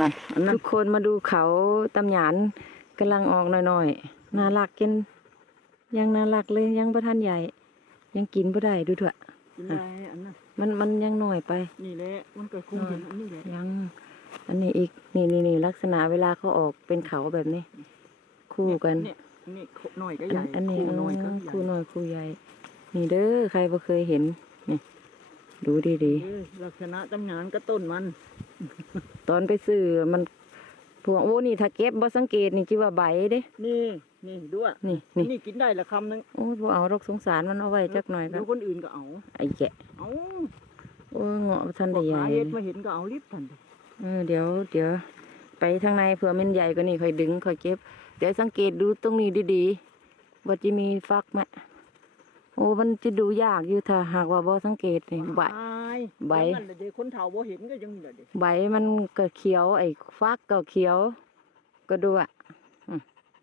นั่นอันนั้นทุกคนมาดูเขาตำหยานกำลังออกหน่อยๆน่ารักกินยังน่ารักเลยยังประทานใหญ่ ยังกินบ่ได้ดูเถอะกินได้อันนั้นมันมันยังหน่อยไป นี่แหละมันก็คงเห็นอันนี้แหละยัง อันนี้อีกนี่นี่นี่ลักษณะเวลาเขาออกเป็นเขาแบบนี้ คู่กันเนี่ยนี่หน่อยก็อัใหญ่อันนี้คู่หน่อยก็เออใหญ่คู่น้อยคู่ใหญ่นี่เด้อใครบ่เคยเห็นนี่ ดูดีเออลักษณะตำนานก็ต้นมัน ๆ ตอนไปซื้อมันพวกโอ้นี่ถ้าเก็บบ่สังเกตนี่จิว่าใบเด้ นี่นี่ด้วยนี่นี่นี่กินได้ละคำนึงโอ้ยบ่เอารกสงสารมันเอาไว้จักหน่อยก็เดี๋ยวคนอื่นก็เอา ไอ้แกะเอาโอ้ยเงาะท่านพได้วกใหญ่หาเห็ดมาเห็นก็เอารีบทันทีเออเดี๋ยวเดี๋ยวไปทางในเผื่อมันใหญ่กว่านี้ค่อยดึงค่อยเก็บ เดี๋ยวสังเกตดูตรงนี้ดีๆว่าจะมีฟักไหม โอ้มันจะดูยากอยู่ถ้าหากว่าบ่สังเกตนี่ใบายใบ นั่นแหละเด็กคนเฒ่าบ่เห็นก็ยังเหลือเด็กใบมันก็เขียว ไอ้ฟักก็เขียว ก็ดูอะ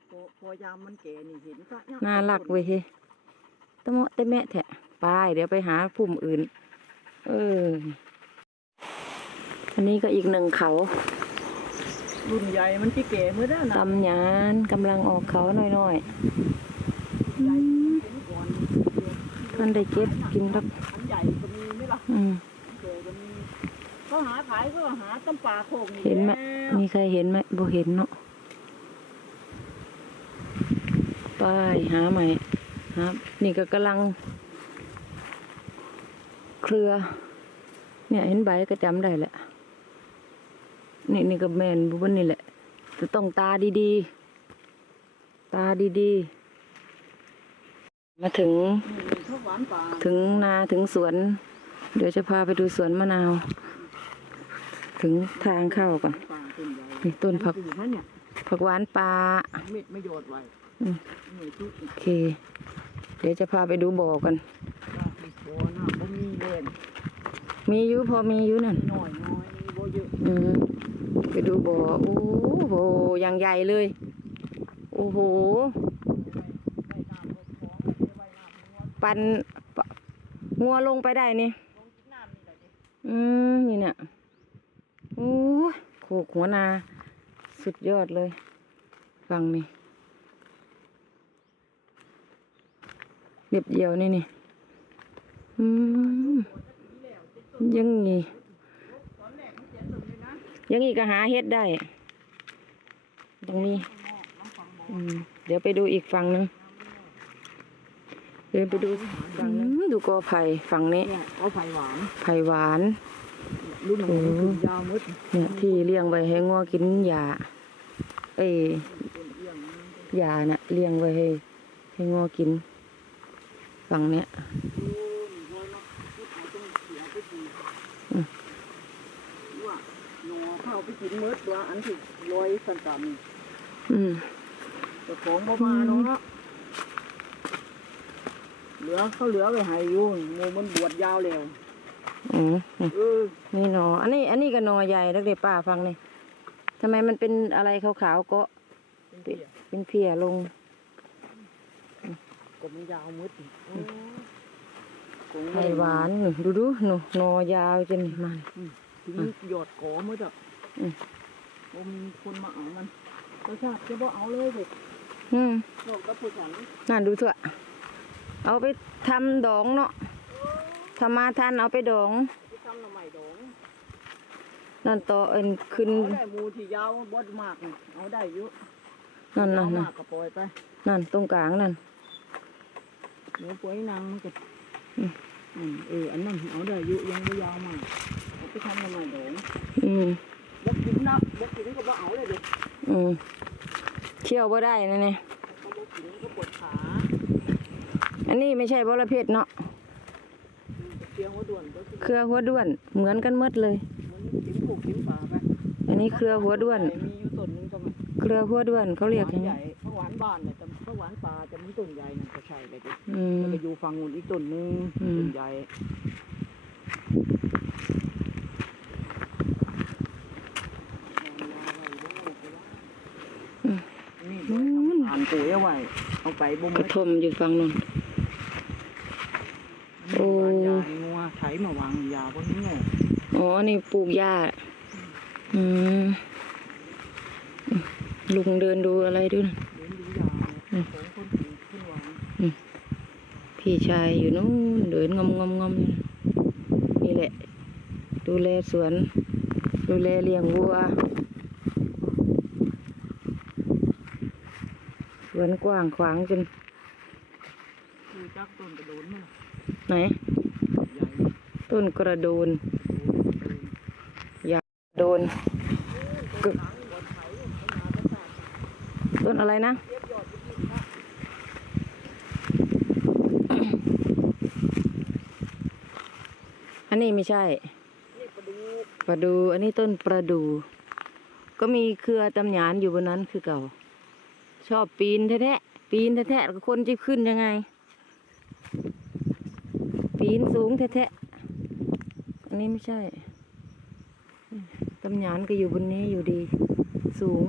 พอพอยามมันแก่นี่เห็นก็เนี่ยน่ารักเว้ยเฮ้ตะโมะตะแมะแทะไปเดี๋ยวไปหาพุ่มอื่น เออ อันนี้ก็อีกหนึ่งเขารุ่นใหญ่มันที่แก่เมื่อได้นะตำหยานกำลังออกเขาหน่อยใหญ่เห็นก่อน ๆท่านได้เก็บกินครับอันใหญ่ก็มีไหมล่ะอืมอันแก่ก็มีเขาหาขายก็หาตำปลาโคกนี่เห็นไหมแล้วมีใครเห็นไหมบ่เห็นเนาะไปหาใหม่ครับ นี่ก็กำลัง เครือ เนี่ยเห็นใบก็จำได้แหละ นี่นี่ก็แมนบุบนนี่แหละจะต้องตาดีๆ ตาดีๆ มาถึง นี่เขาหวานปลาถึงนาถึงสวน เดี๋ยวจะพาไปดูสวนมะนาว ถึงทางเข้าก่อนปลาต้นใหญ่นี่ต้นผักอัอื่นนะเนี่ยผักหวานป่าเม็ดไม่โยดไว้อืมนี่ทุกโอเค เดี๋ยวจะพาไปดูบ่อกันว่าบ่อน้ำบ่มีเลยมีอยู่พอมีอยู่นั่นน้อยน้อยมีบ่เยอะอืมไปดูบ่อโอ้โหอย่างใหญ่เลย โอ้โห ไว้น้ำลงคลองไม่ได้ไว้น้ำงัว ปันปะงัวลงไปได้นี่ลงกินน้ำนี่แหละดิอืมนี่เนี่ยโอ้ยโขกหัวนา สุดยอดเลย ฟังนี่เรียบเดียวนี่นี่อืมยังงี้ยังงี้ก็หาเฮ็ดได้ ตรงนี้อืมเดี๋ยวไปดูอีกฝั่งหนึง เดินไปดูฝั่งนึงดูกอไผ่ฝั่งนี้เนี่ยเอาไผ่หวานไผ่หวานรุ่นหโอ้นูคือยาวมดเนี่ยที่เลี้ยงไว้ให้งัวกินหญ้าเอ้ยต้นเอี้ยงมันหญ้าน่ะเลี้ยงไว้ให้ให้งัวกิน ฝั่งเนี้ยดูนี่ไว้เนาะพูดเอาต้องเสียไปกินอืมว่าหนอเข้าไปกินมดว่าอันที่ลอยสันตันอืมแต่ของบ่มาเนาะ เหลือเขาเหลือไว้ให้อยู่หมูมันบวชยาวแล้วอืมอืมเออนี่หนออันนี้ อันนี้ก็หนอใหญ่แล้วเด็กป้าฟังนี่ทำไมมันเป็นอะไรขาวๆเก็เป็นเปียเป็นเพียลงก็มันยาวมดนี่โอ้กงไผ่หวานนี่ดูดูหนูหนอยาวจนนี่มาถึงหยอดกอมดอะอืมบ่มีคนมาเอามันก็ชาติจะบ่เอาเลยเด็กอืมนอกจากผู้ฉันนั่นดูเถอะ เอาไปทำดองเนาะทำมาทันเอาไปดองที่ทำหน่อไม้ดองนั่นต่อเอ็นขึ้นเอาได้หมูที่ยาวบดมากนี่เอาได้อยู่นั่นนั่นเอานั่นมากก็ปล่อยไปนั่นตรงกลางนั่นเดี๋ยวปล่อยนางมันก็อืมอืมเอออันนั้นเอาได้อยู่ยังไม่ยาวมากเอาไปทำหน่อไม้ดองอืมบกกินนะบกกินก็บ่เอาเลยเด็กอืมเที่ยวบ่ได้นะเนี่ย เขาบกกินก็ปวดขา อันนี้ไม่ใช่บรเพศเนาะเสียงหัวด่วนก็คือเครือหัวด้วน เหมือนกันหมดเลยมันกินผูกกินป่าไปอันนี้เครือหัวด้วน มีอยู่ต้นหนึงก็มันเครือหัวด้วนเขาเรียกหอย่าวางนนี้ใหญ่ข้าวหวานบ้านเนี่ยแต่ข้าวหวานป่าจะมีต้นใหญ่นั่นก็ใช่เลยดิอืม แล้วก็อยู่ฝั่งนู้นอีกต้นหนึงอืม ต้นใหญ่อืมนี่อืมทานปุ๋ยเอาไว้เอาไปบ่มกระทมอยู่ฝั่งนู้นโอ้ยางัวไถมาวางยาบนนี้อ๋อนนี้ปลูกหญ้าอืมลุงเดินดูอะไรดูนะเดินดูยาขึ้นวานพี่ชายอยู่นู้นเดินงอมงอมงอมนี่แหละ ดูแลสวน ดูแลเลี้ยงวัว สวนกว้างขวางจนคือจักต้นกระโดนมัน ไหน ต้นกระโดนโดนกึกต้นอะไรนะอันนี้ไม่ใช่ประดูประดู อันนี้ต้นประดู ก็มีเครือตำหยานอยู่บนนั้นคือเก่า ชอบปีนแท้ๆปีนแท้ๆคนจะขึ้นยังไง นสูงแท้ๆ อันนี้ไม่ใช่ ตำหยานก็อยู่บนนี้อยู่ดี สูง